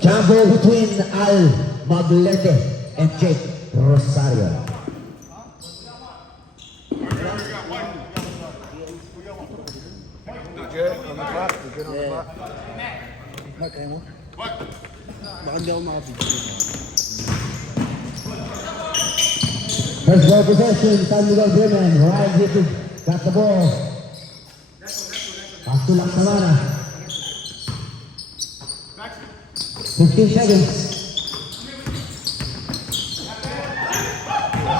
Jumbo between Al Maglete and Jake Rosario. Good on the clock. Good on the clock. Okay, mo. Baka hindi ako makapigil. First ball possession, San Miguel Bremen. Ryan Gifford got the ball. Pass to Laksamana. 15 seconds.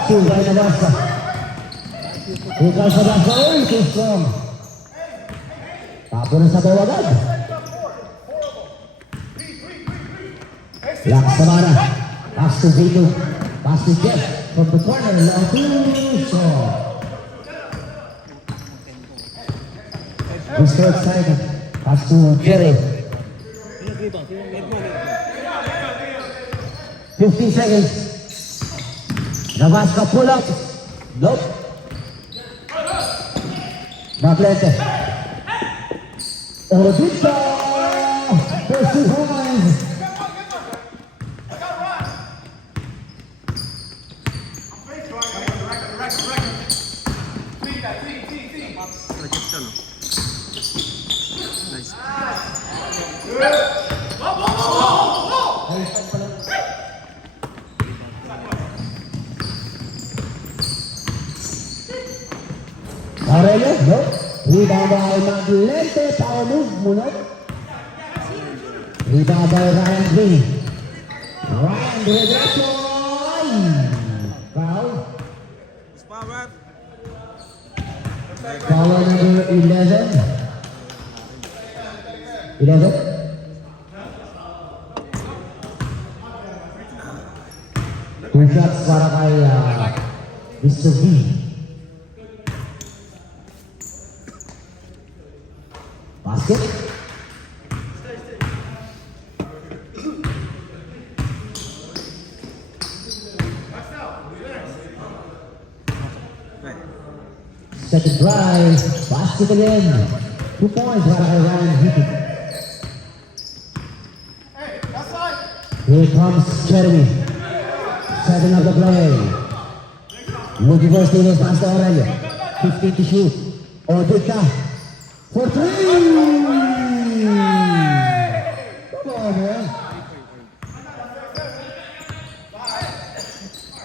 Still by Navasa. Here comes Navasa. Oh, too strong. Tapo na sa ball agad. Laksamana. Pass to Vito. Pass to Jeff. From the corner, long too strong. Mr. Excited. Pass to Jerry. 15 seconds. Navasca pull up. Nope. Maglete. Orodita. First 2 points. Nice. Aurelio, no. Rebound by Maglete. Power move muna. Rebound by Ryan Green. Ryan Regreso. Foul. Foul number 11. 11. Two shots para kay Mr. V. Basket. Second drive. Basket again. 2 points para kay Ryan Hickey. Here comes Jeremy. 7 of the play. Looking for Stevens, pass to Aurelio. 15 to shoot. Odita. For 3! Come on, man.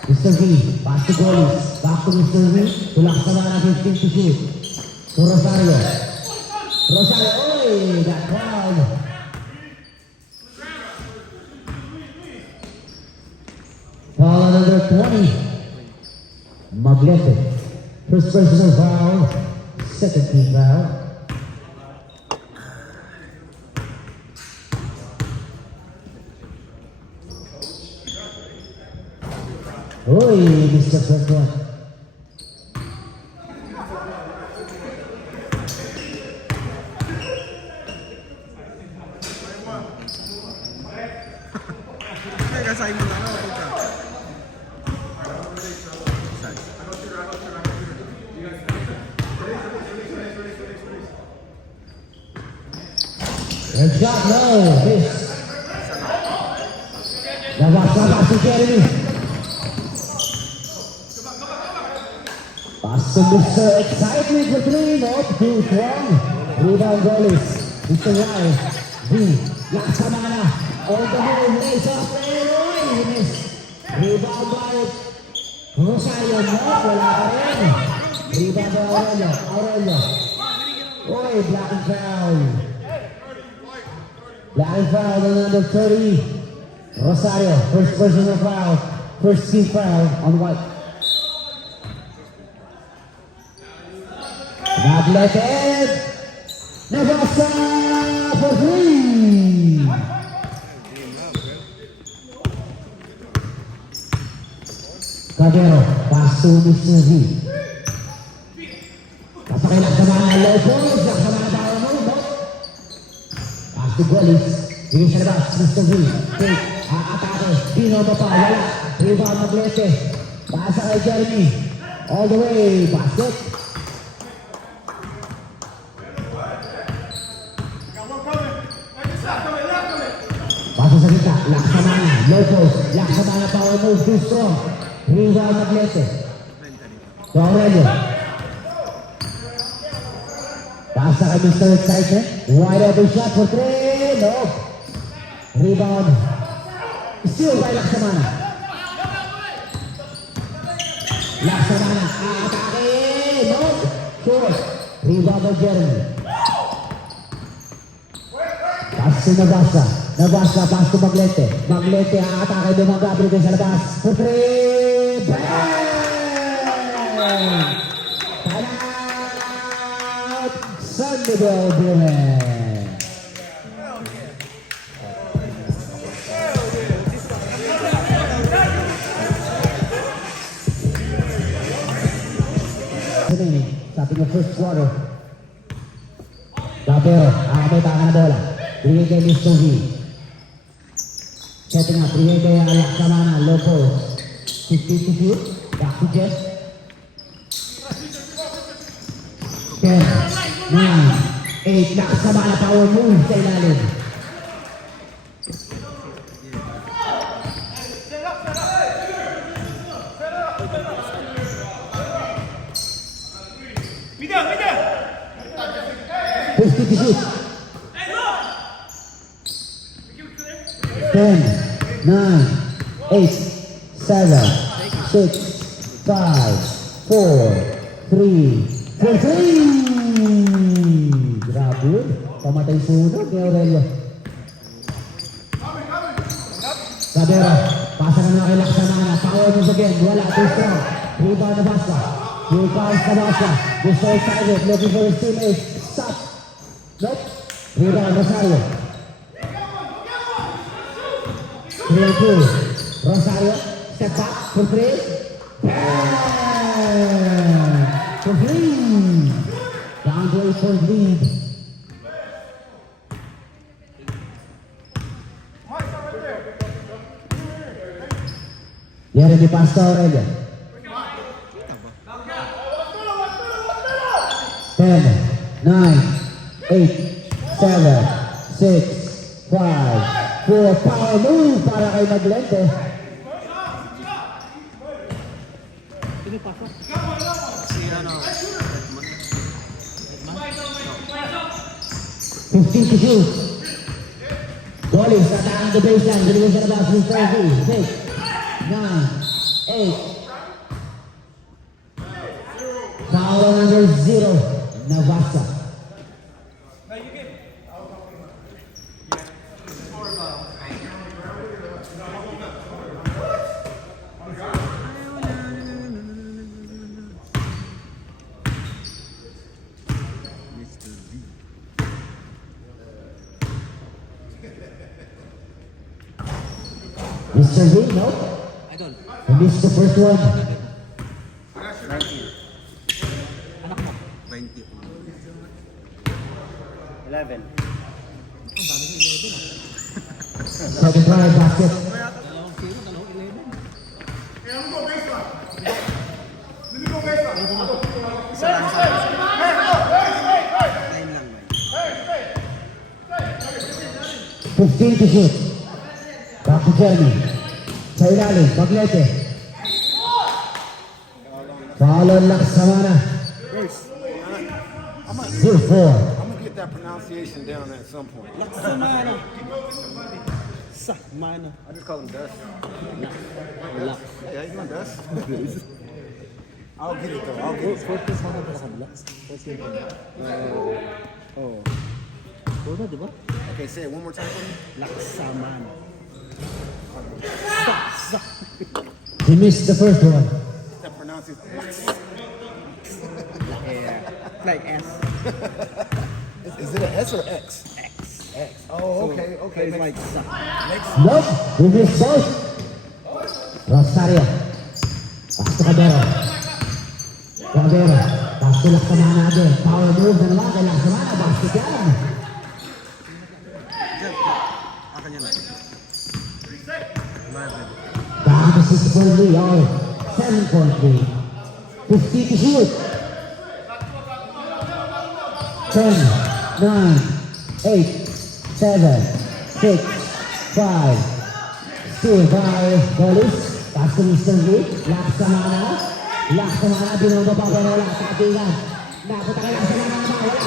Mr. V, pass to goalies. Back to Mr. V. Tulak sa mga 15 to shoot. To Rosario. Rosario, oy! That crowd. Foul number 20. Maglete. First personal foul. Second team foul. Oy, Mr. First one. Kasay mo lang ako ka. Red shot, no. Miss. Nabasa si Jeremy. Pass to Mr. Excitement for 3. Not too strong. Rebound goalies. Mr. Ryan. V. Laksamana. On the move. Lays off. Miss. Rebound by Rosario. No. Wala pa rin. Rebound by Aurelio. Aurelio. Oy, black and foul. Black and foul on number 30. Rosario. First personal foul. First team foul on white. Maglete. Navasa for 3. Cabero, pass to Mr. V. Pasakay lang sa mga low points, lang sa mga power move, no? Pass to goalies. Bigay siya na ba? Mr. V. Take, atake. Pino ba pa? Wala. Rebound Maglete. Pasa kay Jeremy. All the way. Basket. Pasa sa Salita, Laksamana, low post, Laksamana power move, too strong. Rebound Atlete. To Aurelio. Taas na kay Mr. Excitement. Wide open shot for 3. No. Rebound. Steal by Laksamana. Laksamana. Atake. No. Short. Rebound by Jeremy. Pass to Navasa. Navasa, pass to Maglete. Maglete, atake doon mga Gabriel sa labas. For 3. Bang! Timeout! Sandoval Brumen. Sabi ng first quarter. Gabero, akamita ka na bola. Bigay kay Mr. V. Setting up, bigay kay Laksamana, low post. 50 to shoot. Back to Jeff. 10, 9, 8, Laksamana power move sa ilalim. Fifty to shoot. 10, 9, 8, 7, 6, 5, 4, 3, 3. Grabe. Pamatay sunog ni Aurelio. Gabero. Pasa na naman kay Laksamana. Power moves again. Wala. Too strong. Rebound na Basa. Here comes na Basa. Gusto excited. Looking for his teammates. Stop. Nope. Rebound Rosario. 3-2. Rosario. Step back for 3. Bang! For 3. Down to 8-point lead. Jeremy pass to Aurelio. 10, 9, 8, 7, 6, 5, 4. Power move para kay Maglete. Fifteen to shoot. Goalie, tataan the baseline. Galing sa labas. Mr. V. 6, 9, 8. Foul on number 0. Navasa. Mr. V, no? He missed the first one. 11. Second try, basket. Fifteen to shoot. Back to Jeremy. Sa ilalim, Maglete. Foul on Laksamana. 0-4. Get that pronunciation down at some point. Laksamana. Sakmana. I just call him Dust. Lak. Yeah, he's my Dust. I'll get it though. I'll get it. Focus mo na sa Laks. Oh. Puro, di ba? Okay, say it one more time for me. Laksamana. He missed the first one. That pronounces Like S. Is it an S or X? X. X. Oh, okay, okay. It's like Sak. Nope, he missed both. Rosario. Pass to Cabero. Cabero. Pass to Laksamana again. Power move na naman kay Laksamana. Basket yan. Akin yan. Down to 6-point lead or 7-point lead. 50 to shoot. 10, 9, 8, 7, 6, 5, 4, 3, 2, 5. Still by Golis. Pass to Mr. V. Laksamana. Laksamana. Binababa pa na wala. Tatingan. Napunta kay Laksamana naman. Wala.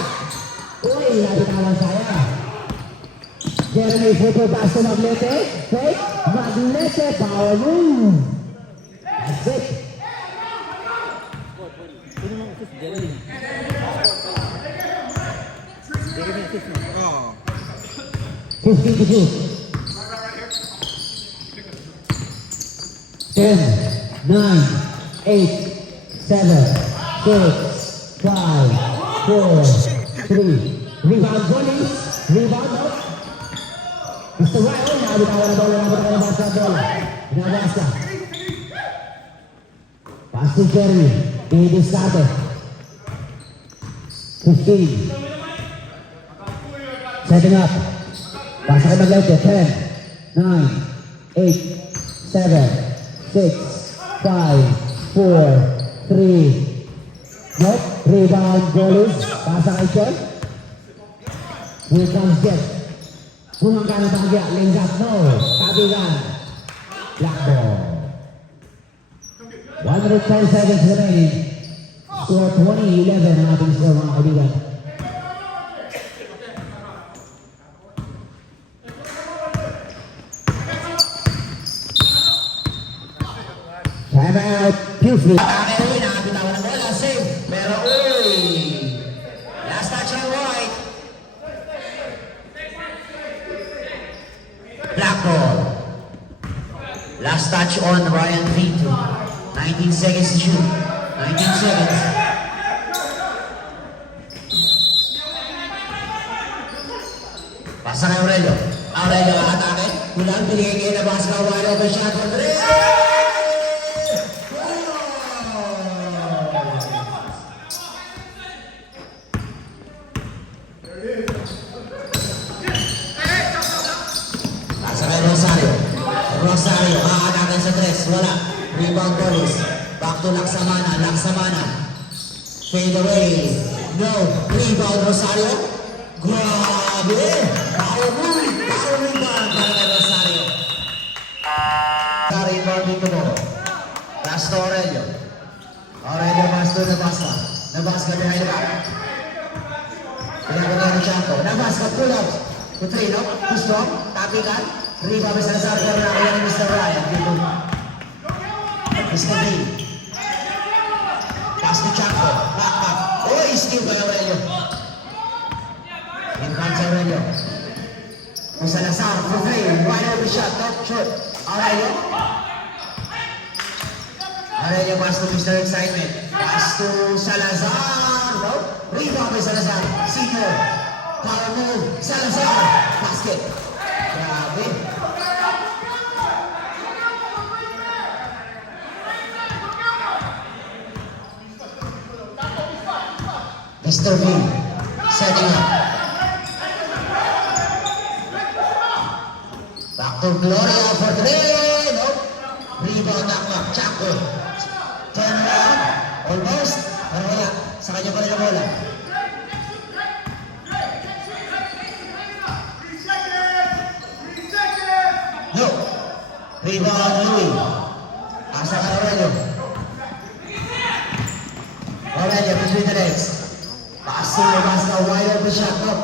Uy, nabitawan saya. Jeremy Futo pass to Maglete. Fake. Maglete. Power move. That's it. Sino mang assist? Jeremy. Jeremy assist mo. Oo. 15 to shoot. 10, 9, 8, 7, 6, 5, 4, 3. Rebound Golis. Rebound up. Mr. Ryan, nabitawan na bola. Nabitawan na bola sa bola. Pinabasa. Pass to Jeremy. Pinidiscarte. 15. Setting up. Pasa kay Maglete. 10, 9, 8, 7, 6, 5, 4, 3. Nope. Rebound Golis. Pasa kay Chen. Here comes Jet. Pumangka ng bahagya. Lenggat. No. Tabigan. Black ball. 110 seconds remaining. Score 20-11 ang ating score mga kaibigan. Time out. Pufri. Atake ulit, nakabitawan ng bola, save. Pero uy, last touch ng White. Black ball. Last touch on Ryan Vito. 19 seconds to shoot. 19 seconds. Pasa kay Aurelio. Aurelio atake. Kulang binigay kay Nabasca. Wide open shot for three. Pasa kay Rosario. Rosario, aatakan sa tres. Wala. Rebound Golis. Back to Laksamana. Laksamana. Fade away. No. Rebound Rosario. Grabe! Power move! Power rebound para kay Rosario. Rebound dito mo. Last to Aurelio. Aurelio pass to Nabasca. Nabasca behind the back. Pinagod ni Chanco. Nabasca pull out. To three, no? Too strong. Tapikan. Rebound sa Lazar. Pero nakaya ni Mr. Ryan. Dito. Mr. B. Pass to Chanco. Back up. Oh, steal by Aurelio. In comes Aurelio. To Salazar. For three. Wide open shot. Top shot. Aurelio. Aurelio pass to Mr. Excitement. Pass to Salazar. No? Rebound by Salazar. Senior. Power move. Salazar. Basket. Grabe. Mr. V. Setting up. Back to Gloria for three. No? Rebound up. Chaco. Turn around. Almost. Pero wala. Sa kanya pa rin ang bola. No. Rebound Louis. Asa ka Aurelio. Aurelio between the legs. Pass to Nabasca. Wide open shot. No.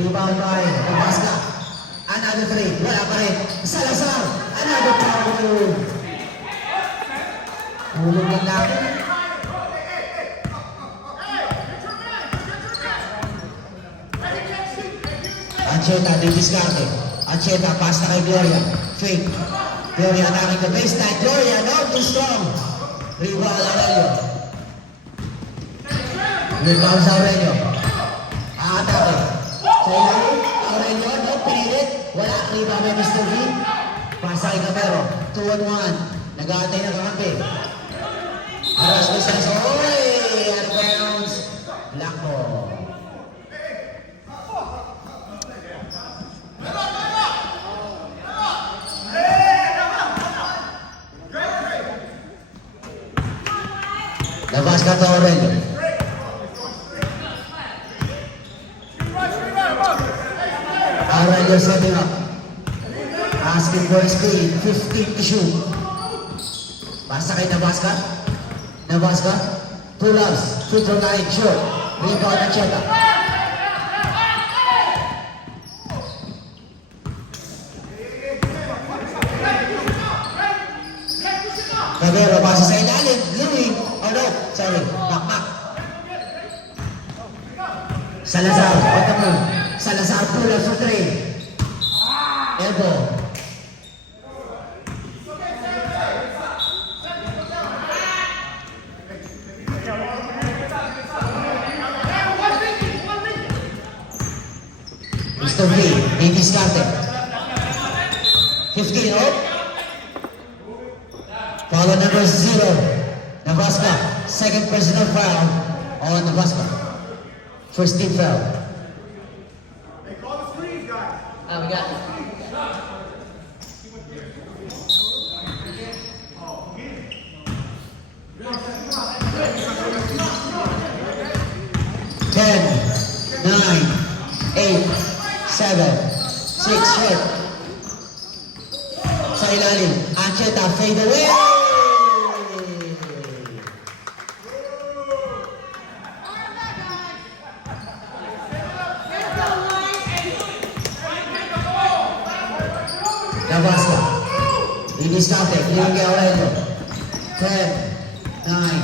Rebound by Nabasca. Another three. Wala pa rin. Salazar. Another power move. Hulog lang natin. Ancheta, Discarte. Ancheta, pass na kay Gloria. Fake. Gloria attacking the baseline. Gloria, no, too strong. Rebound Aurelio. Rebound Aurelio. Atake. Sa ilalim, Aurelio, no, pinilit. Wala, rebound by Mr. V. Pass kay Camero. 2-on-1. Nag-aantay na kakampi. Aras ko sa oy! Out of bounds. Black ball. Labas ka to, Aurelio. Aurelio setting up. Asking for a screen, 15 to shoot. Basta kay Nabasca. Nabasca. 2 loves, free throw line, short. Rebound na Cheta. Cabero, pasa sa ilalim. Louie. Oh no, sorry. Back. Salazar, on the move. Salazar pull up for 3. Elbow. Mr. V, Baby started. 15 up. Follow number 0. Nebraska, second personal foul on Nebraska. First team foul. Hey, call the screens, guys. We got it. Ten, 9, 8, 7, 6, short. Sa ilalim, Ancheta fade away. Nabasca. Ini started. Here we go, Orlando. 10, 9,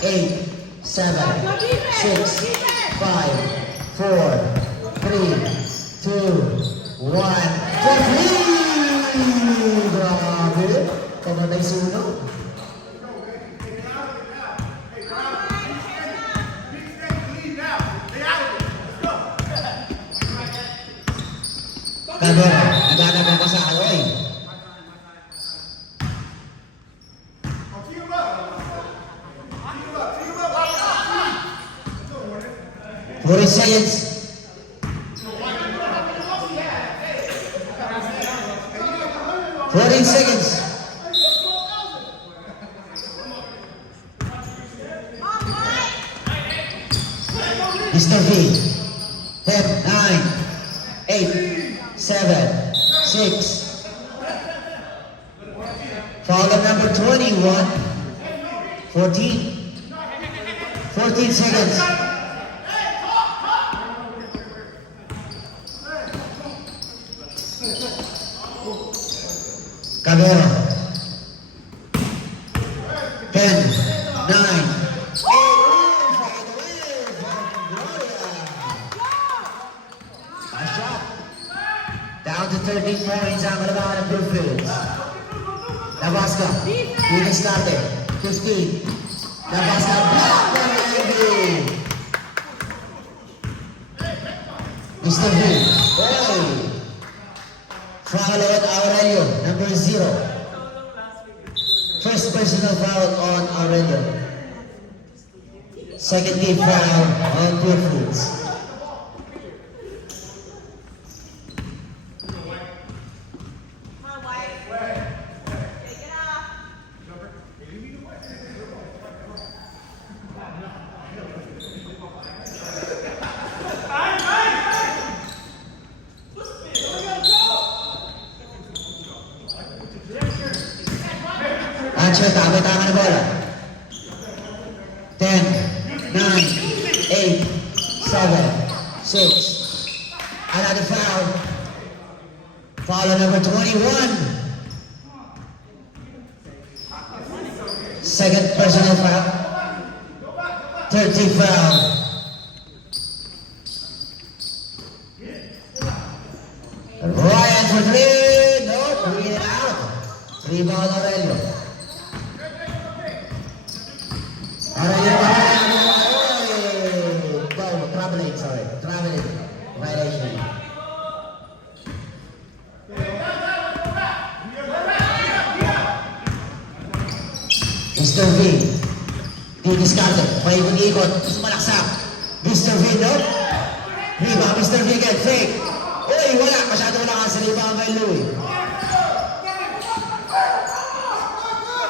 8, 7, 6, 5, 4, 3, 2, 1. Grabe. Kamatay sunog. Cabero, naghanap ang pasado eh. For seconds. Seconds. Mr. V. 10, 9, 8, 7, 6. Foul number 21. 14. 14 seconds. Cabero. 10, 9, 8. Down to 13 points ang Malabana Bluefields. Nebraska, really started. 15. Nebraska, block the baby. Mr. V. Hey. Foul on Aurelio, number 0. First personal foul on Aurelio. Second team foul on Bluefields. Answer, tama-tama na bola. 10, 9, 8, 7, 6. Another foul. Foul on number 21. Second personal foul. 13 foul. Ryan for 3. No, bring it out. Rebound Aurelio. Traveling violation. Mr. V. Discarded. Paikot-ikot. Sumalaksak. Mr. V, no? Rebound, Mr. V again. Fake. Uy, wala. Masyado wala ka sa rebound kay Louie.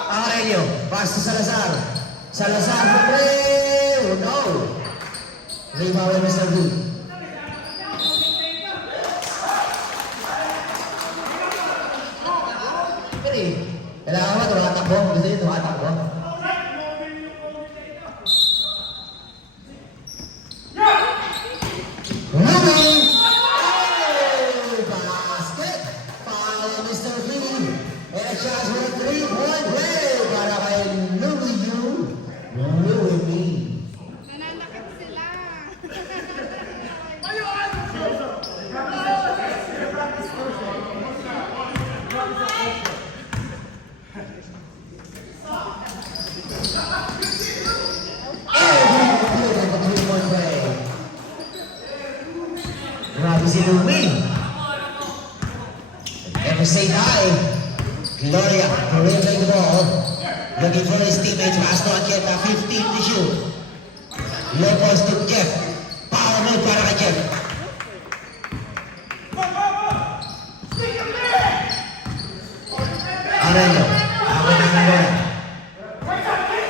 Aurelio. Pass to Salazar. Salazar for 3. Oh, no. Rebound by Mr. V. tumatakbo. Gusto niyo tumatakbo? Louie! Oh, basket! Foul on Mr. Lee. And a chance for a three-point play para kay Louie Yu. Louie me. Nananakit sila. Grabe si Louie. Never say die. Gloria, dribbling the ball. Looking for his teammates. Pass to Aketa, 15 to shoot. Low post to Jeff. Power move para kay Jeff. Aurelio. Ako na ang bola.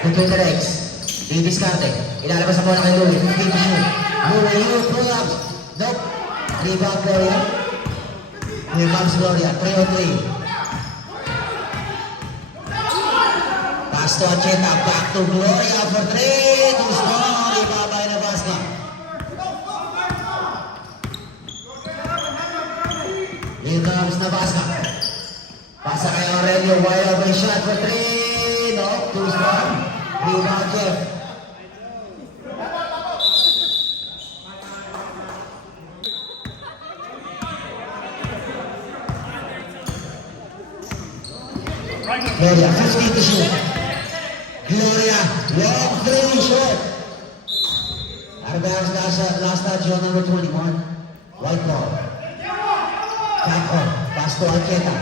Between the legs. Didiscarte. Ilalabas ang bola kay Louie. 15 to shoot. Louie, you pull up. Nope. Rebound Gloria. Here comes Gloria. 3-on-3. Pass to Acheta. Back to Gloria for 3. Too strong. Rebound by Nabasca. Here comes Nabasca. Pasa kay Aurelio. Wide open shot for 3. No. Too strong. Rebound Jeff. Gloria, 15 to shoot. Gloria, long three shot. Out of bounds, last touch on number 21. White ball. Franco, pass to Ancheta.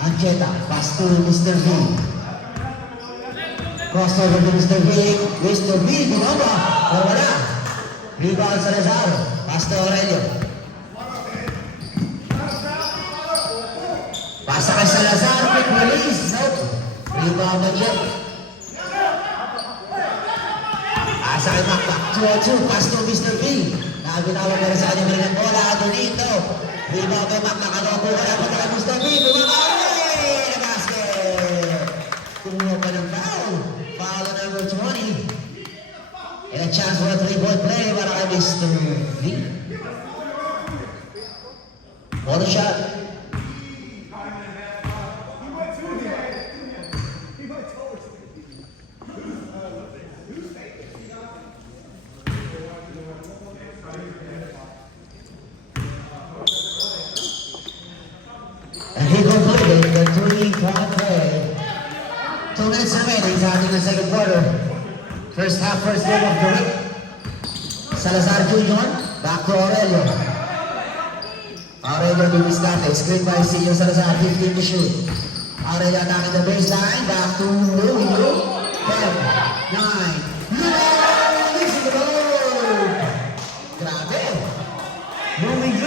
Ancheta, pass to Mr. V. Crossover to Mr. V. Mr. V, bumaba. O wala. Rebound sa Lazaro. Pass to Aurelio. Pasa kay Salazar, quick release. Nope. Rebound again. Pasa kay Macmac. 2-2. Pass to Mr. V. Nakabitawag na rin sa kanyang rin ang bola. Adonito. Rebound kay Macmac. Ano ang bola? Pata kay Mr. V. Bumabay! Na basket. Kumuha pa ng foul. Foul on number 20. And a chance for a three-point play para kay Mr. V. Auto shot. And he completed the three-point play. 2 minutes remaining sa ating second quarter. First half, first game of the week. Salazar Jr. Back to Aurelio. Aurelio Dubiscate. Screen by Senior Salazar. 15 to shoot. Aurelio attacking the baseline. Back to Louie. 10, 9. Louie! This is the goal! Grabe! Louie!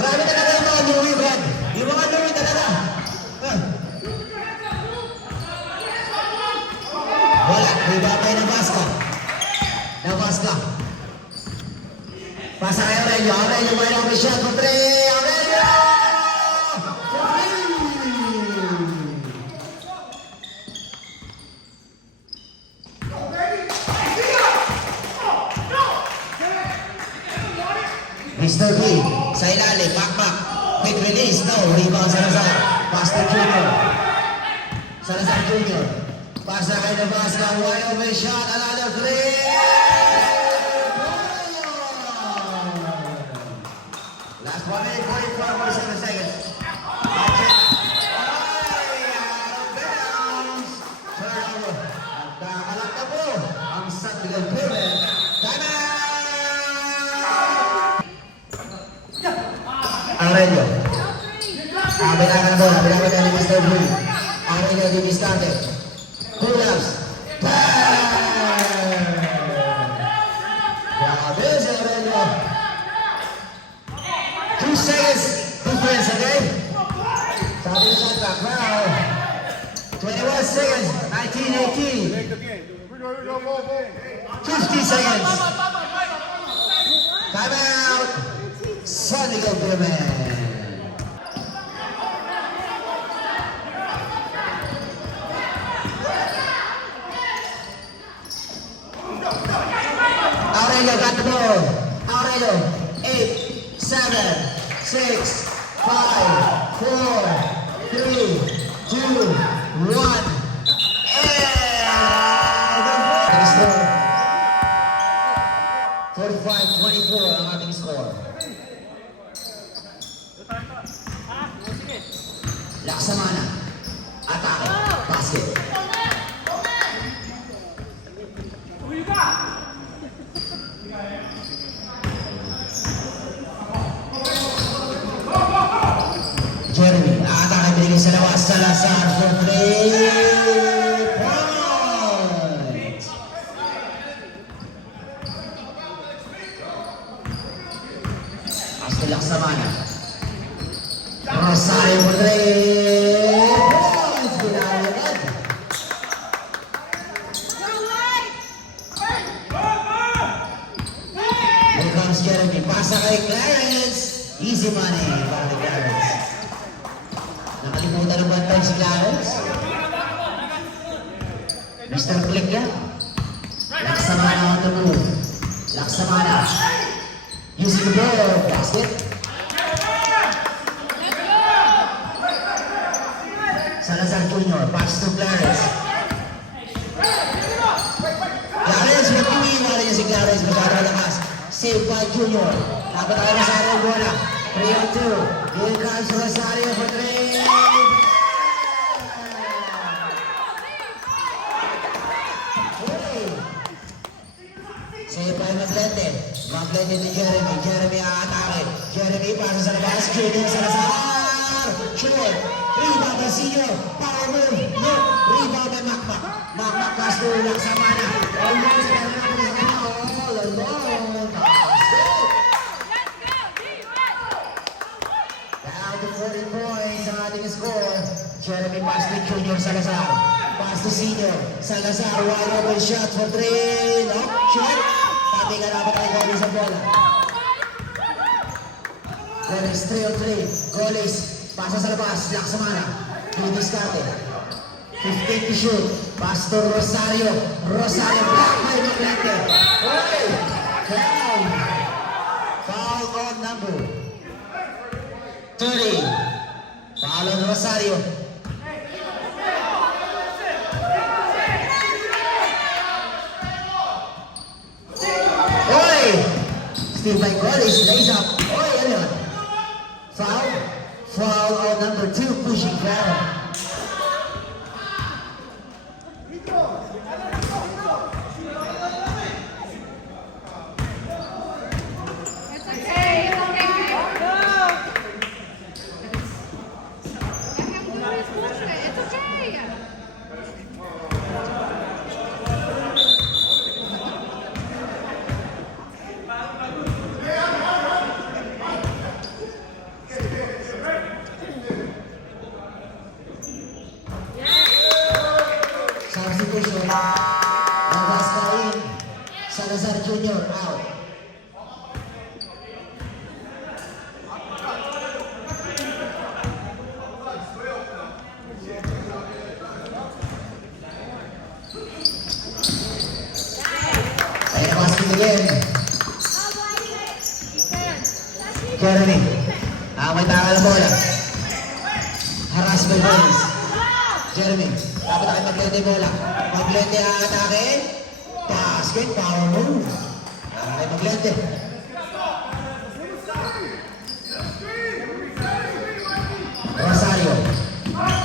Grabe talaga yung mga Louie, Brad. Yung mga Louie talaga. Wala. Rebound kay Nabasca. Pasa kay Aurelio. Aurelio, wide open shot for 3. Aurelio! For 3. Mr. B, sa ilalim, back. Quick release, no. Rebound Salazar. Pass to Junior. Salazar Junior. Pasa kay Nabasca. Wide open shot. Another 3. Last 1 minute, 44 seconds. Turnover. Nagkakalak na po ang San Miguel Pyramid. Time out! Aurelio. Binakan na bola. Binakan na ni Mr. Blue. Aurelio Dubiscate. Pull-ups. Grabe si Aurelio. 2 seconds difference, okay? Sabi ng shot clock now. 21 seconds. 19-18. 50 seconds. Time out. San Miguel Pyramid. Aurelio got the ball. Aurelio, 8, 7, 6, 5, 4, 3, 2, 1. And score. 45-24 ang ating score. Laksamana. Atake. Basket. Jeremy, atake binigay sa lawas. Salazar for 3 points. Hasta Laksamana. Rosario for 3 points. Ginawin agad. Here comes Jeremy. Pasa kay Clarence. Easy money para kay Clarence. Nakalimutan ng bantay si Clarence. Mr. Click yan. Laksamana on the move. Laksamana. Using the ball. Basket. Salazar Jr. Pass to Clarence. Clarence, may piniwala niya si Clarence. Masyado malakas. Save by Junior. Dapat tayo Rosario ang bola. 3-2. Here comes Rosario for 3. Save by Maglente. Maglente ni Jeremy. Jeremy aatake. Jeremy pasa sa labas. Junior Salazar. Shoot. Rebound by Senior. Power move. No. Rebound by Macmac. Macmac pass to Laksamana. Almost. All alone. Basket. Down to 40 points ang ating score. Jeremy pass to Junior Salazar. Pass to Senior. Salazar, wide open shot for 3. No, shot. Tabi ka dapat ay goalie sa bola. Goalies 3-on-3. Goalies. Pasa sa labas. Laksamana. Didiskarte. 15 to shoot. Pass to Rosario. Rosario block by Maglente. Oy! Foul. Foul on number 30. Foul on Rosario. Oy! Still by Goalies. Lays up. Oy, ano yun? Foul. Foul on number 2. Pushing foul. It's okay. It's okay. It's okay. Substitution. Labas kain. Salazar Jr. out. Ayan, basket again. Jeremy. May tanga na bola. Haras by Goalies. Jeremy. Dapat tayo Maglente bola. Maglente atake. Basket. Power move. Ay Maglente. Rosario.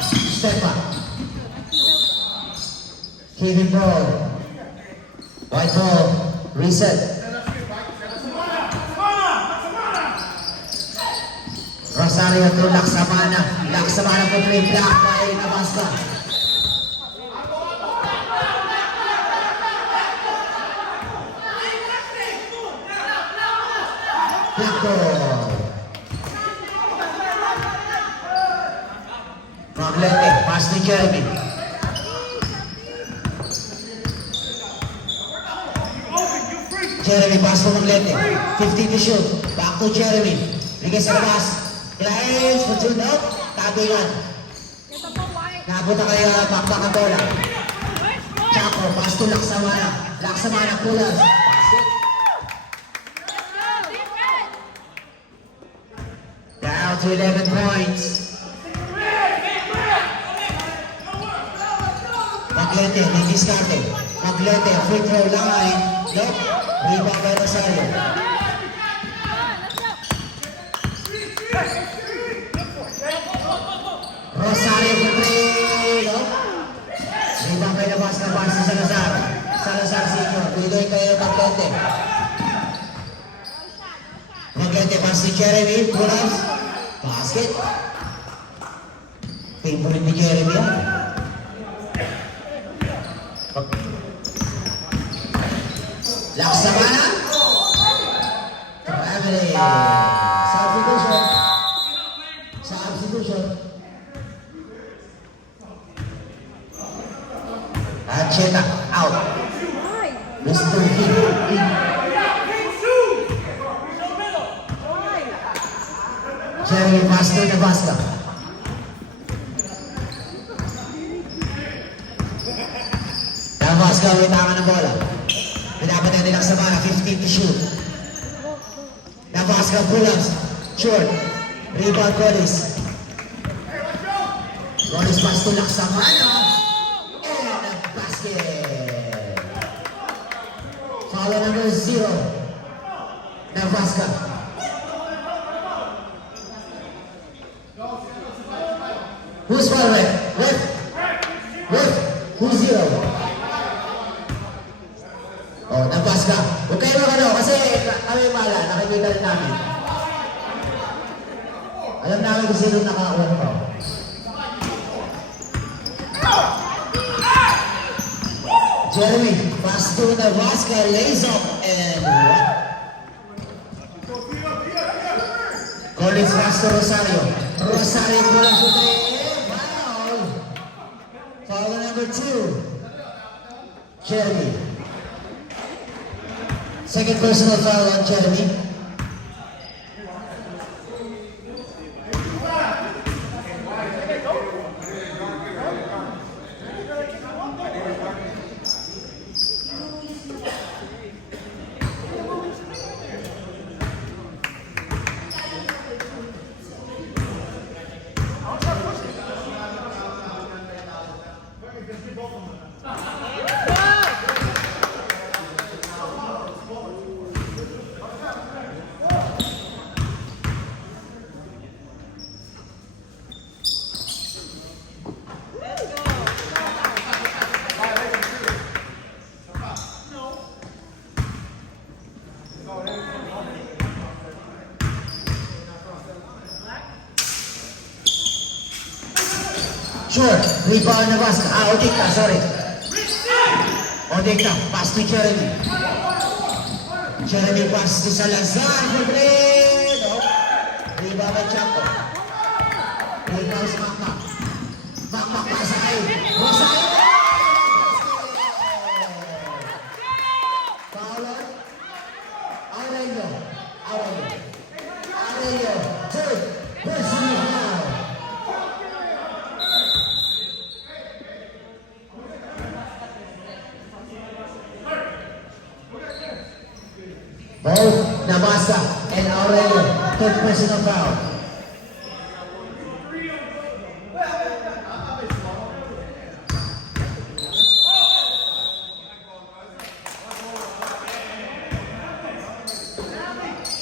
Step back. Kevin ball. White ball. Reset. Rosario to Laksamana. Laksamana for 3. Block by Nabasca. Black ball. Maglente. Pass to Jeremy. Jeremy pass to Maglente. 15 to shoot. Back to Jeremy. Bigay sa labas. Clarence for 2. No. Tabigan. Napunta kay Macmac ang bola. Chaco, pass to Laksamana. Laksamana Pulas. Basket. Down to 11 points. Maglete, may diskarte. Maglete, free throw line. Nope. Rebound by Rosario. Rosario for three. Nope. Rebound by Nabasca. Pass to Salazar. Salazar senior. Tuloy kayo ng Maglete. Maglete, pass to Jeremy. Pulas. Basket. Favorite ni Jeremy yan. Laksamana. Traveling. Substitution. Substitution. Cheta out. Mr. Hill. Jeremy pass to Nabasca. Nabasca may tama ng bola. Pinapatay nila sa bala, 15 to shoot. Nabasca pull-ups, short. Rebound Golis. Golis pass to Laksamana. And a basket. Foul number 0. Nabasca. Who's foul red? Red? Red? Who's 0? Oh, Nabasca. Huwag kayo mag-ano, kasi kami mala, nakikita rin namin. Alam namin kung sino nakakuha pa. Jeremy, pass to Nabasca, lays up, and what? Collins pass to Rosario. Rosario pull up to 3. Foul. Foul number 2. Jeremy. Second personal foul on Jeremy. Sure, rebound Nabasca. Odicta, sorry. Odicta, pass to Jeremy. Jeremy pass to Salazar for 3. No. Rebound by Chaco. Rebound si Makmak. Makmak pass kay Rosario. Foul on Aurelio. Aurelio, third personal foul. Both Nabasca and Aurelio, third personal foul.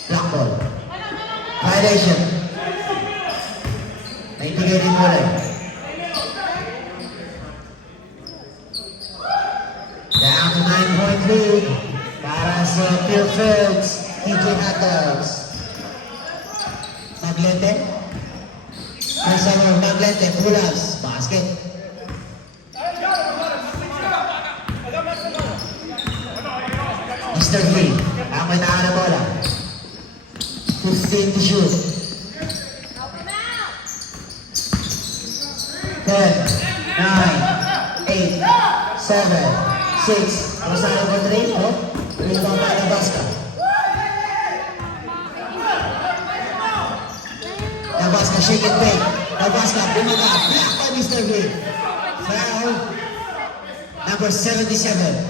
Black ball. Violation. Naintigated mo rin. Down to 9-point lead. Para sa Philfields, TJ Hotdogs. Maglete. Kasama Maglete, pull-ups, basket. Mr. Green, ang may tahan na bola. 15 to shoot. 10, 9, 8, 7, 6. Rosario for 3, no? Rebound by Nabasca. Nabasca, shake and bake. Nabasca, bumaga. Block by Mr. Green. Foul. Number 77.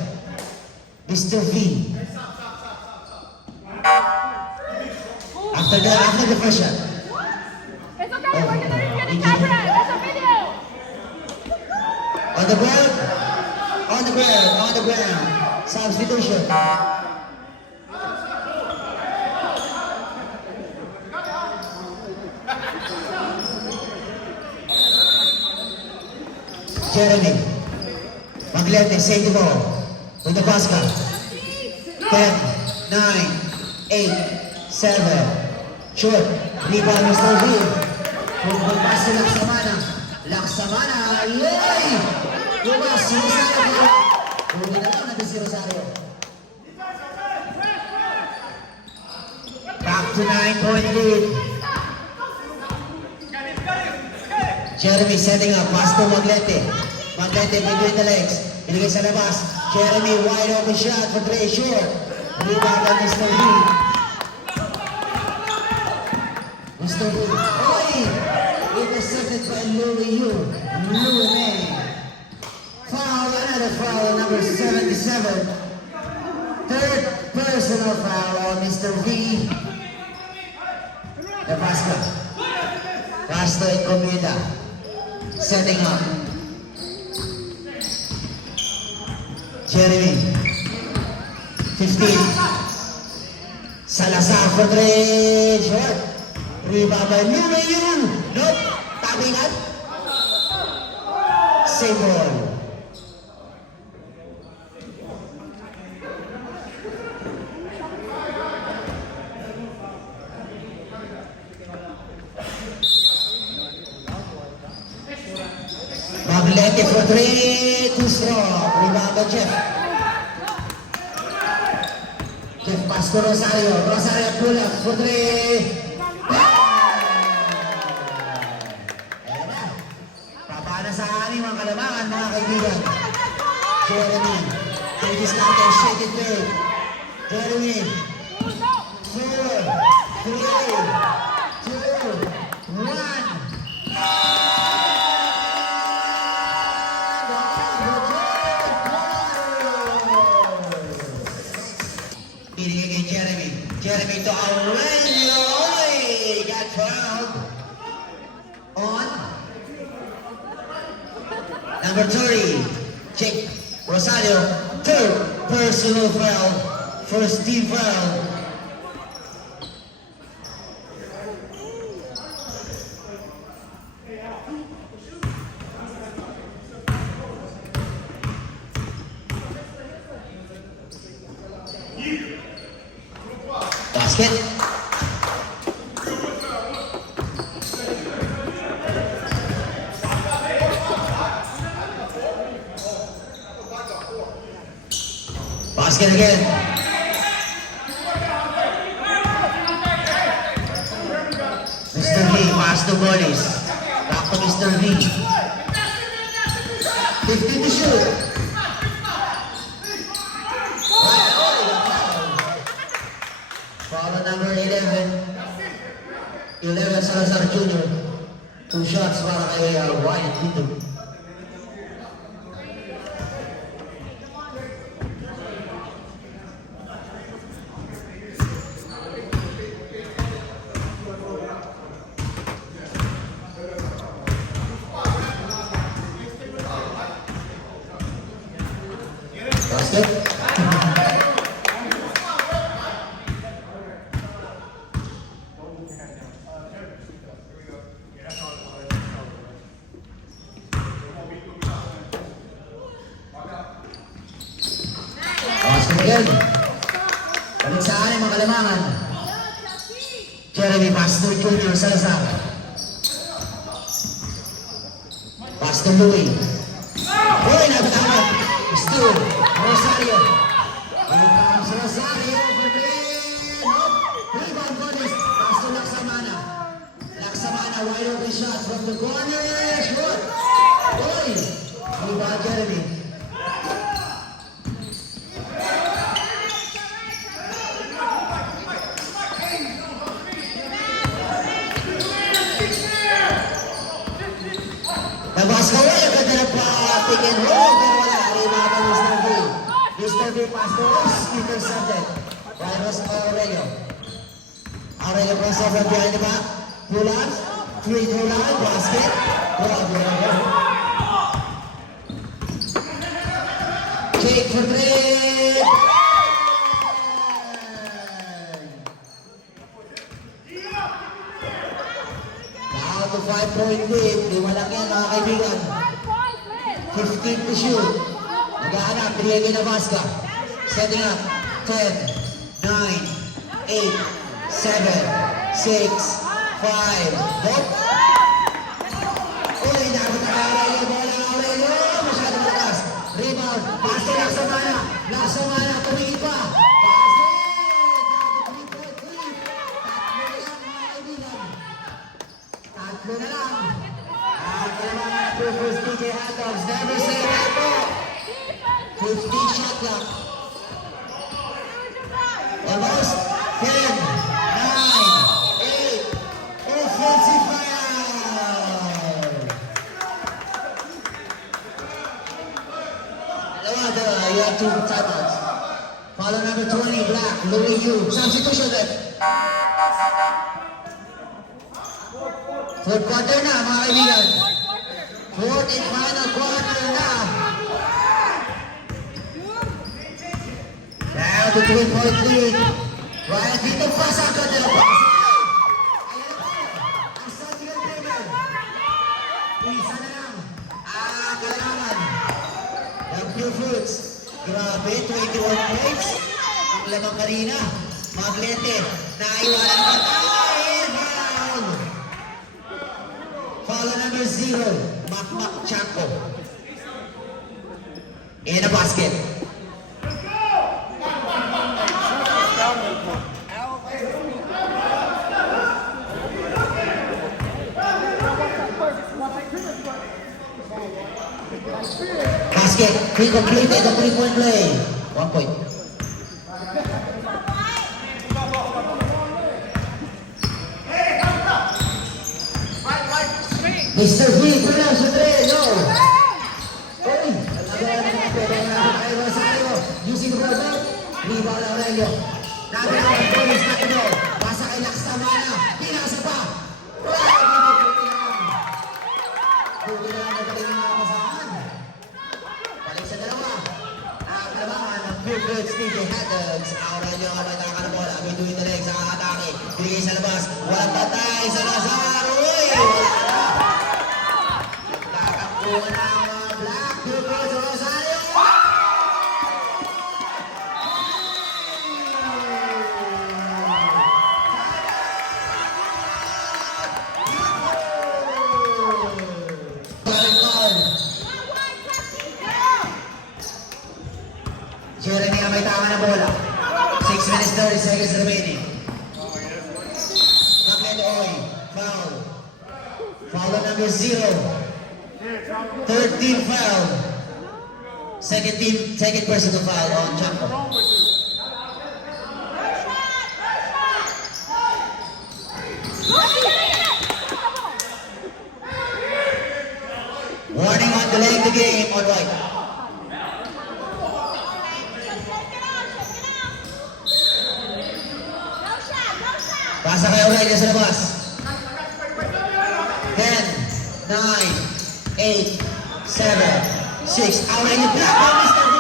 Mr. V. After the first shot. It's okay, we're gonna review the camera. There's a video. On the ground. On the ground. On the ground. Substitution. Jeremy. Maglete, save the ball. With the basket. 10, 9, 8, 7. Short. Rebound, Mr. V. Pumpas si Laksamana. Laksamana. Yoy! Lumas, si Rosario. Huli na lang natin si Rosario. Back to 9-point lead. Jeremy setting up. Pass to Maglete. Maglete between the legs. Binigay sa labas. Jeremy wide open shot for 3 short. Rebound by Mr. V. Mr. V. Oy! Intercepted by Louis Yu. Louis May. Foul, another foul, number 77. Third personal foul on Mr. V. Nebraska. Castro and Comida. Setting up. Jeremy. 15. Salazar for 3. Short. Rebound by Louis Yu. Nope. Tabingan. Same ball. Maglete for 3. Too strong. Rebound by Jeff. Jeff pass to Rosario. Rosario pull up for 3. Papana sa aning mga kalamangan, mga kaibigan. Jeremy. Take this counter, shake it big. Jeremy. 4, 3, 2, 1. Binigay kay Jeremy. Jeremy to Aurelio. He got fouled on number 30. Check. Rosario. Third personal foul. First team foul. Basket. Basket again. Mr. V, pass to Bolis. Back to Mr. V. 50 to shoot. Foul on number 11. 11 Salazar Jr. 2 shots para kay Wyatt dito. Basket. Basket again. Balik sa aning mga kalamangan. Jeremy Pastor Jr. Salazar. Pass to Louis. Uy, nabitahan. Stu. Rosario. Here comes Rosario for 3. Nope. Rebound bonus. Pass to Laksamana. Laksamana wide open shot from the corner. Shoot. Uy. Rebound Jeremy. Nabas ka wala ka na pa pick and roll pero wala. Rebound by Mr. V. Mr. V V pass to Ross, intercepted by Ross Aurelio. Aurelio crossover behind the back, pull up, free throw line, basket, kick for three. Down to 5-point lead. Di walang yan mga kaibigan. 15 to shoot. Nagahanap, Diego Navasca. Setting up. 10, 9, 8, 7, 6, 5. Hop. Uy, dapat ang Aurelio. Bola Aurelio. Masyado malakas. Rebound. Pass to Laksamana. Laksamana. Tumingin pa. Tatlo na lang. Ang kailangan na first DJ hot dogs. Never say that po. 15 shot clock. Almost 10, 9, 8. Offensive foul. You have 2 timeouts. Follow number 20, Black, Louis Yu. Substitution left. Fourth quarter na, mga kaibigan. Fourth and final quarter na. Down to 3-point lead. Ryan Vito pasa ka na. Ayan na po. Ang surgical driver. Isa na lang. Kailangan. Ang few fruits. Grabe, 21 points. Ang lamang kanina. Maglete. Naiwanan pa tayo. Follow number 0, Makmak Chaco. In a basket. Basket, he completed the 3-point play. 1 point. Mr. V, tulang sa 3, go! Oy! Ay, Rosario, using Roberto, rebound Aurelio. Nabi ang bonus na ito. Pasa kay Laksamana, pinasa pa. Buti na lang nagaling ng mga pasahan. Balik sa dalawa. Ang kalamangan ng Pure Goods DJ Hotdogs. Aurelio ang may taka ng bola. Bituin na leg sa atake. Bigay sa labas. Walang patay sa Lazar. Uy! Wala na. Nakakuha na ang mga Black Pure Goods Rosario. Jeremy ang may tama na bola. 6 minutes 30 seconds remaining. Nakleto Oy, foul. Foul number 0. 13 foul. Second personal foul on Chaco. Warning on delaying the game on White. Pasa kay Aurelio sa labas. 10, 9, 8, 7, 6. Aurelio Black by Mr. V.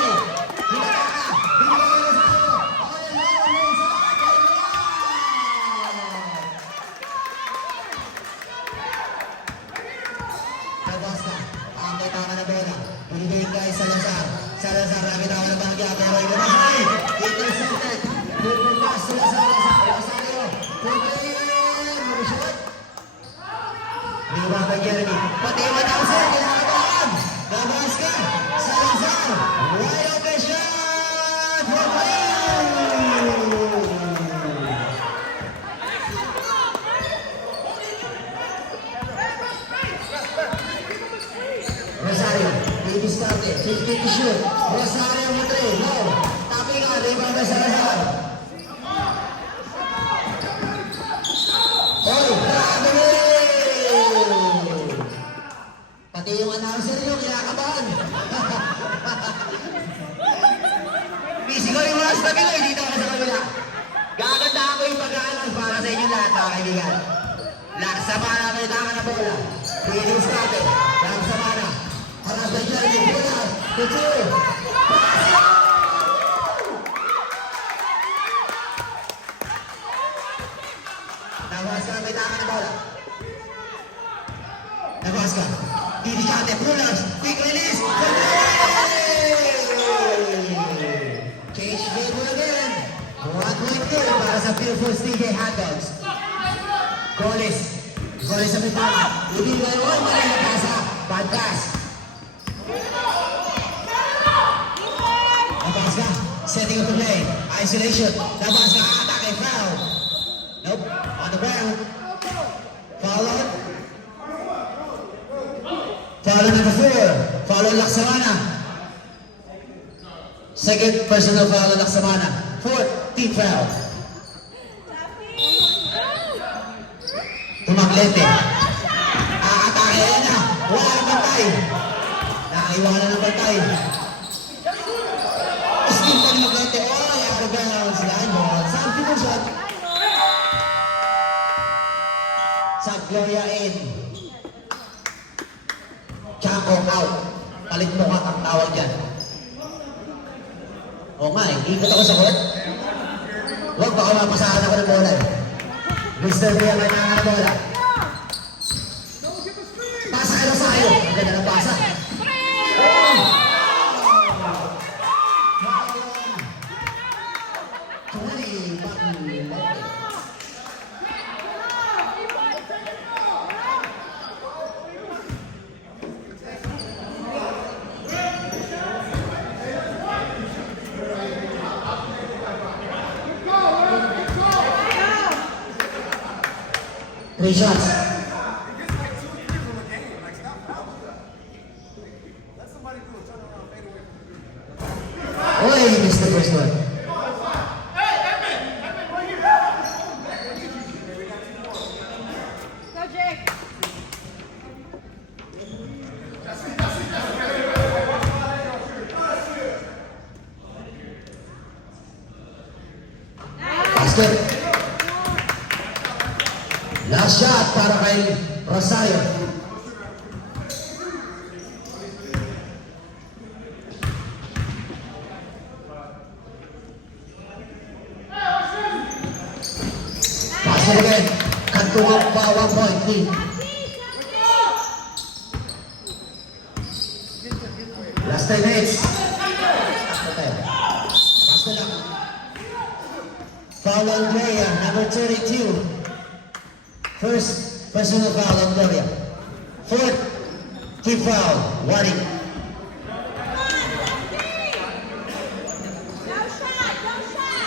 Nabasta. Ang may tama na bola. Pinibigay guys sa Lazar. Sa Lazar, namin tama na bahagya. Pero ito na. Intercepted. Good pass to Lazar. Rosario. Rebound by Jeremy. Pati yung Dawson, kinakabahan. Nabasca. Salazar. Wide open shot. For Rosario. Baby started. 50 to shoot. Rosario mo 3. No. Tapi nga. Rebound by Salazar. Oy, grabe! Pati yung announcer nyo, kinakabahan. mga kaibigan. Laksamana may tangan na bola. Release natin. Laksamana. Harap na dyan. Yung bola. Kutsuro. Nabaskan may tangan na bola. Nabaskan. Didikate. Pullers. Big release. Change game again. 1-point game para sa Beautiful CJ Hot Dogs. Goles. Goles sa bintana. Ibig na yun. Mali na pasa. Bad pass. Nabas ka. Setting up the play. Isolation. Nabas ka. Atake. Foul. Nope. On the ground. Foul on. Foul on number 4. Foul on Laksamana. Second personal foul on Laksamana. Fourth team foul. Tumaglete. Aatake na. Wala ng bantay. Nakaiwanan ng bantay. Steam pa ni Maglete. Oh, yung bounce. Yan, ball. Saan pinusot? Sa Gloria in. Chaco out. Palit mo ka ang tawag dyan. O nga eh, ikot ako sa court. Huwag baka mapasahan ako ng bola eh. Mr. B ang kanyang ng bola. Pasa kayo sa ayo. Ang ganda ng pasa. Oh! 3 shots. Oh, he missed the first one. Go, Jake. Basket. Last shot para kay Rosario. Basket again. Kantungok pa 1 point lead. Last 10 minutes. Okay. Basket lang. Foul on Gloria, number 32. First personal foul on Gloria. Fourth team foul, Warning. No shot, no shot.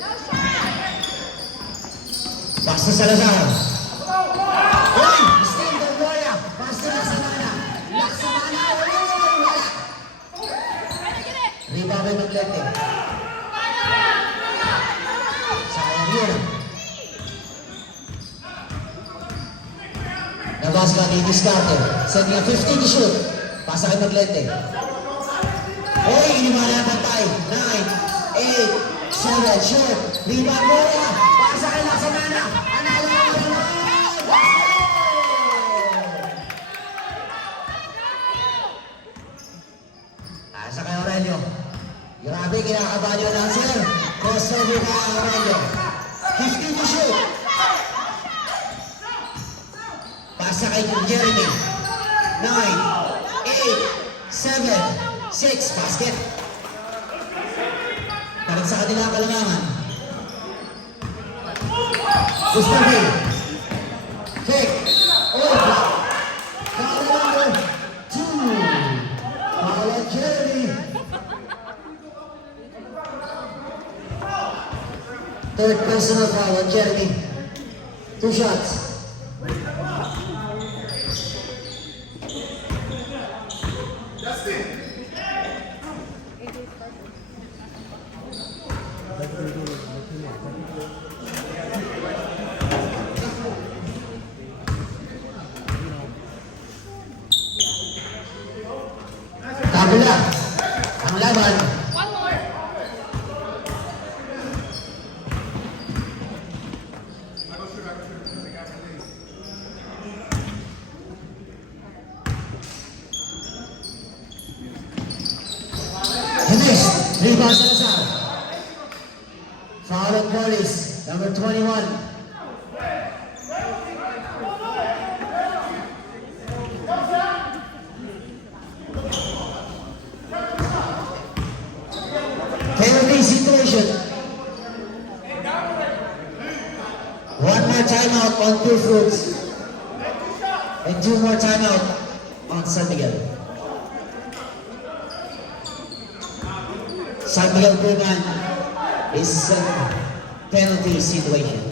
No shot. Pass to Salazar. Uy! Steal the Gloria. Pass to Laksamana. Laksamana. Wala. Rebound by Maglete. Sayang yun. Nabas ka, di-discarte. Setting a 15 to shoot. Pasa kay Maglete. Uy, inimala ang pantay. 9, 8, 7, shoot. Rebound Gloria. Pasa kay Laksamana. Analo ang Asa kay Aurelio. Grabe, kinakabahan yung announcer. Crossover ka, Aurelio. 15 to shoot. Pasa kay Jeremy. 9, 8, 7, 6. Basket. Tarik sa kanila ang kalamangan. Gustavi. Kick. Oh, block. Foul number 2. Foul on Jeremy. Third personal foul on Jeremy. 2 shots. Kabila. Rebound Salazar. Foul on Corliss, number 21. Penalty situation. One more timeout on Cliff Roots. And 2 more timeout on San Miguel. San Miguel Burman is a penalty situation.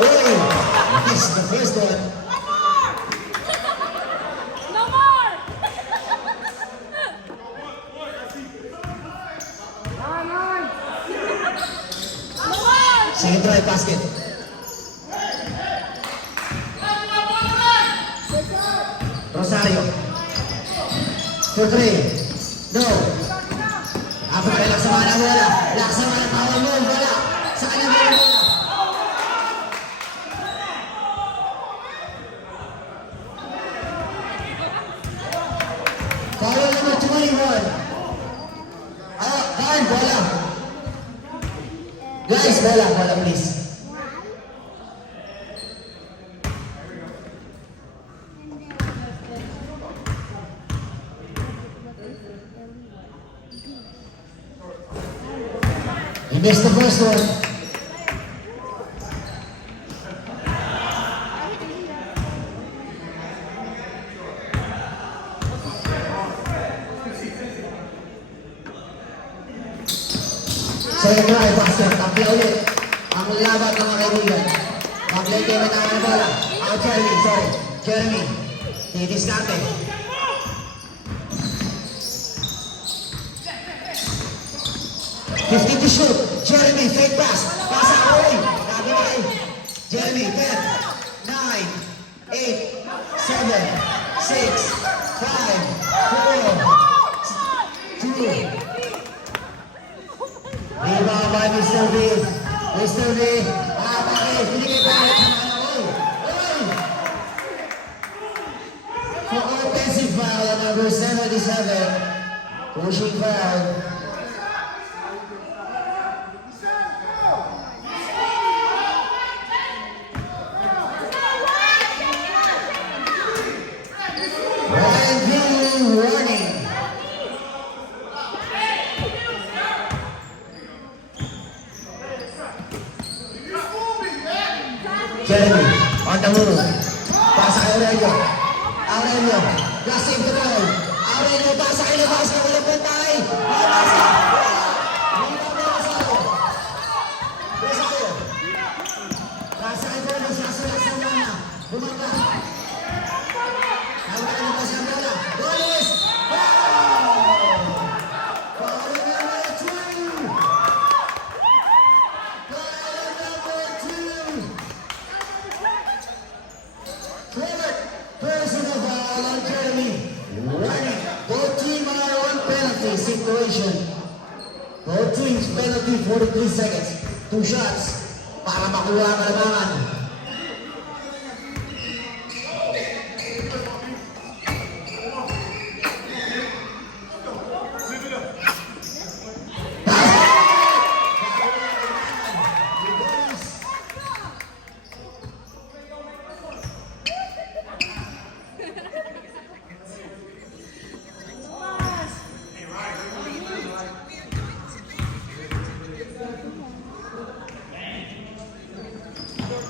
Oh, missed the first one. No more! No more! Second try basket. Rosario. For 3. No. Ako kay Laksamana wala. Laksamana power move wala. Sa kanya wala. Foul number 21. Darn, bola. Guys, bola please. He missed the first one. Second try basket. Tapla ulit. Ang laban mga kaibigan. Tapla kayo may tama na bola. Out Jeremy, sorry. Jeremy. Tidiskarte. Fifty to shoot. Jeremy, fake pass. Pass away. Lagi na kayo. Jeremy, 10, 9, 8, 7, 6, 5, 4, 2. Rebound by Mr. V. Mr. V. Bakit? Binigay pa rin sa mga oy. Oy! For offensive foul at number 77. Pushing foul. Ryan Green warning. Jeremy, on the move. Pasa kay Aurelio. Aurelio, lasing the ball. Aurelio, pasa kay Labas. Wala po tayo. Labas ka. Rebound na Rosario. Rosario. Pasa kay Corliss. Nasulat sa mana. Bumangka. Aurelio, pasa kay bola. Corliss. Foul! Foul number 2. Foul number 2. Personal foul on Jeremy. Warning. Both teams are on penalty situation. Both teams penalty 43 seconds. 2 shots para makuha ang kalamangan.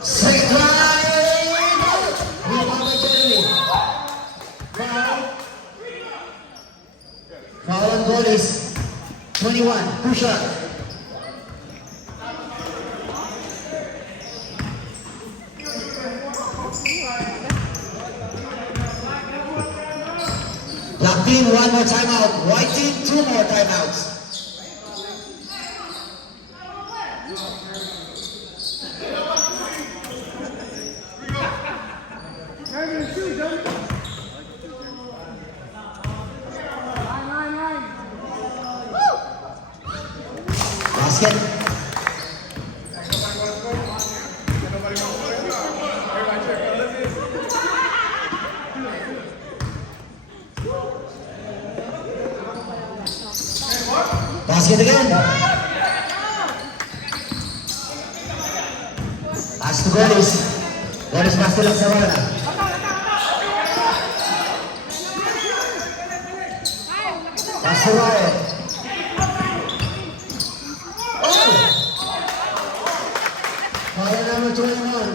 Second try! Rebound by Jeremy. Foul. Foul on Corliss. 21. 2 shot. Black team, 1 more timeout. White team, 2 more timeouts. Basket. Basket again. Pass to Golis. Golis pass to Laksamana. Pass to Ryan. Oh! Kaya naman 21.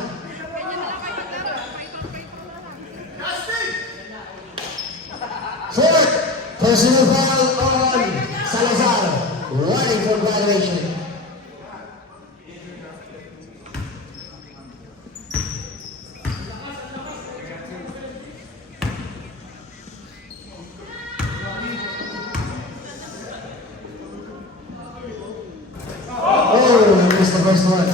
Fourth, personal foul on Salazar, running for graduation. Oh, I missed the first one.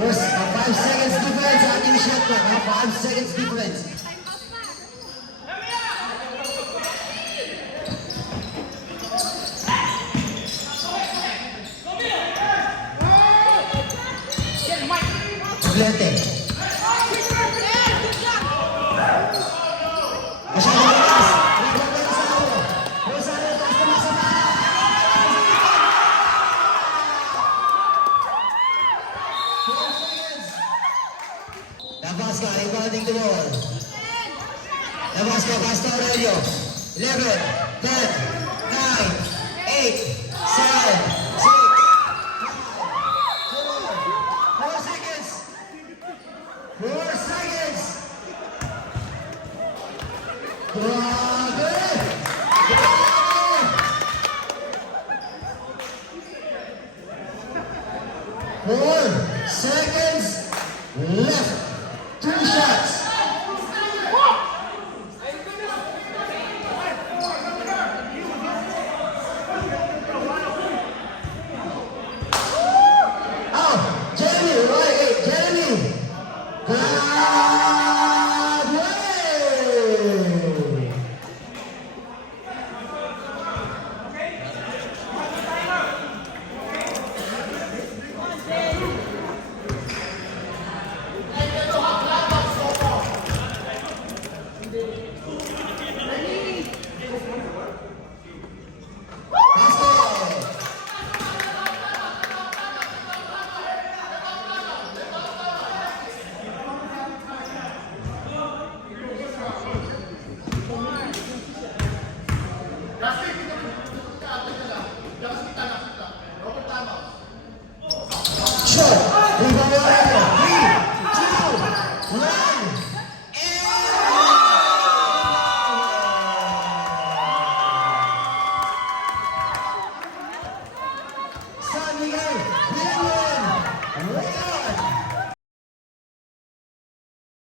First, 5 seconds difference ating shot clock, 5 seconds difference. Suplente. Masyado lakas. Naglaban sa ako. Rosario, taas na masama. Nabasca, rebounding the ball. Nabasca, pass to Aurelio. 11, 10, 9, 8, 7, 6, 4 seconds. 4 seconds. Grabe! Grabe! 4 seconds left. 2 shots. Oh, Jeremy, right, hey, Jeremy. Godwin. Shot. Rebound Aurelio. 3, 2, 1. San Miguel